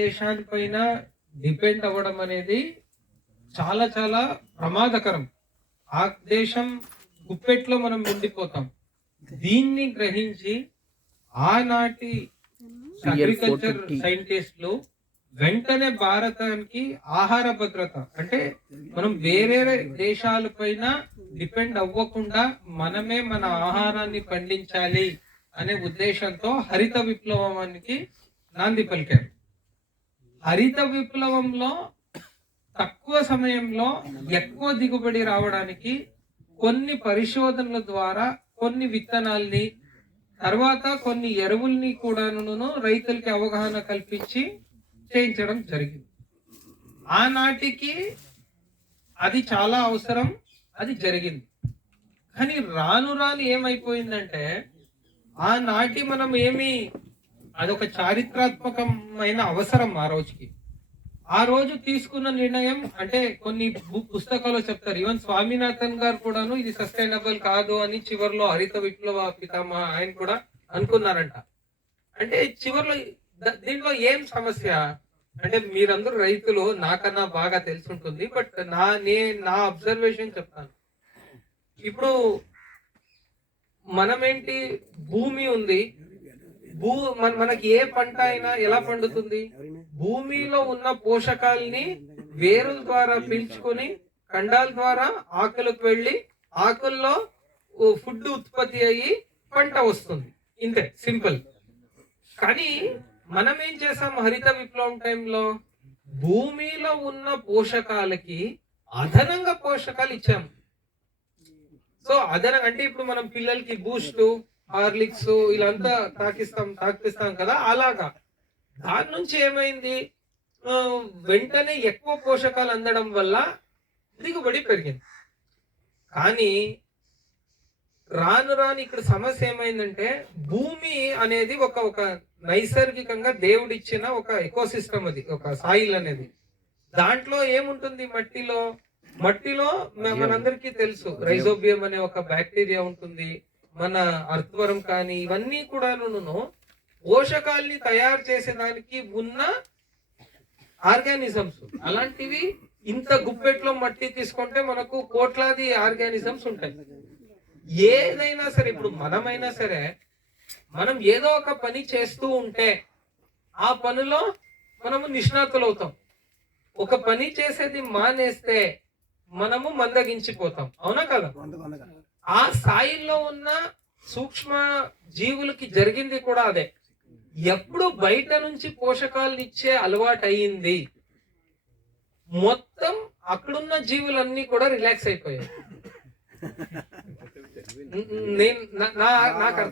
దేశానిపైన depend అవ్వడం అనేది చాలా చాలా ప్రమాదకరం. ఆ దేశం గుప్పెట్లో మనం ఉండిపోతాం. దీన్ని గ్రహించి ఆనాటి అగ్రికల్చర్ సైంటిస్టులు వెంటనే భారతానికి ఆహార భద్రత అంటే మనం వేరే దేశాల పైన డిపెండ్ అవ్వకుండా మనమే మన ఆహారాన్ని పండించాలి అనే ఉద్దేశంతో హరిత విప్లవానికి నాంది పలికారు. హరిత విప్లవంలో తక్కువ సమయంలో ఎక్కువ దిగుబడి రావడానికి కొన్ని పరిశోధనల ద్వారా కొన్ని విత్తనాల్ని తర్వాత కొన్ని ఎరువుల్ని కూడాను రైతులకి అవగాహన కల్పించి చేయించడం జరిగింది. ఆనాటికి అది చాలా అవసరం, అది జరిగింది. కానీ రాను రాను ఏమైపోయిందంటే ఆనాటి మనం అదొక చారిత్రాత్మకమైన అవసరం ఆ రోజుకి. ఆ రోజు తీసుకున్న నిర్ణయం అంటే కొన్ని పుస్తకాలు చెప్తారు, ఈవెన్ స్వామినాథన్ గారు కూడాను ఇది సస్టైనబుల్ కాదు అని చివరిలో హరిత విప్లవ పితామహ ఆయన కూడా అనుకున్నారంట. అంటే చివరిలో దీంట్లో ఏం సమస్య అంటే మీరందరూ రైతులు నాకన్నా బాగా తెలుసుంటుంది, బట్ నా అబ్జర్వేషన్ చెప్తాను. ఇప్పుడు మనమేంటి, భూమి ఉంది, మనకి ఏ పంట అయినా ఎలా పండుతుంది? భూమిలో ఉన్న పోషకాలని వేరుల ద్వారా పీల్చుకొని కండాల ద్వారా ఆకులకు వెళ్ళి ఆకుల్లో ఫుడ్ ఉత్పత్తి అయ్యి పంట వస్తుంది. ఇంతే, సింపుల్. కానీ మనం ఏం చేసాం హరిత విప్లవం టైంలో? భూమిలో ఉన్న పోషకాలకి అదనంగా పోషకాలు ఇచ్చాము. సో అదనంగా అంటే ఇప్పుడు మనం పిల్లలకి బూస్ట్, హార్లిక్స్ ఇలాంతా తాకిపిస్తాం కదా, అలాగా దాని నుంచి ఏమైంది, వెంటనే ఎక్కువ పోషకాలు అందడం వల్ల దిగుబడి పెరిగింది. కానీ రాను రాను ఇక్కడ సమస్య ఏమైందంటే భూమి అనేది ఒక నైసర్గికంగా దేవుడిచ్చిన ఒక ఎకోసిస్టమ్, అది ఒక సాయిల్ అనేది. దాంట్లో ఏముంటుంది, మట్టిలో మనందరికీ తెలుసు రైజోబియం అనే ఒక బ్యాక్టీరియా ఉంటుంది, మన అర్థవరం కానీ ఇవన్నీ కూడాను పోషకాల్ని తయారు చేసేదానికి ఉన్న ఆర్గానిజమ్స్. అలాంటివి ఇంత గుప్పెట్లో మట్టి తీసుకుంటే మనకు కోట్లాది ఆర్గానిజమ్స్ ఉంటాయి. ఏదైనా సరే, ఇప్పుడు మనమైనా సరే మనం ఏదో ఒక పని చేస్తూ ఉంటే ఆ పనిలో మనము నిష్ణాతులు అవుతాం. ఒక పని చేసేది మానేస్తే మనము మందగించిపోతాం, అవునా కదా? ఆ స్థాయిలో ఉన్న సూక్ష్మ జీవులకి జరిగింది కూడా అదే. ఎప్పుడు బయట నుంచి పోషకాలను ఇచ్చే అలవాటు అయ్యింది, మొత్తం అక్కడున్న జీవులన్నీ కూడా రిలాక్స్ అయిపోయాయి. నాకు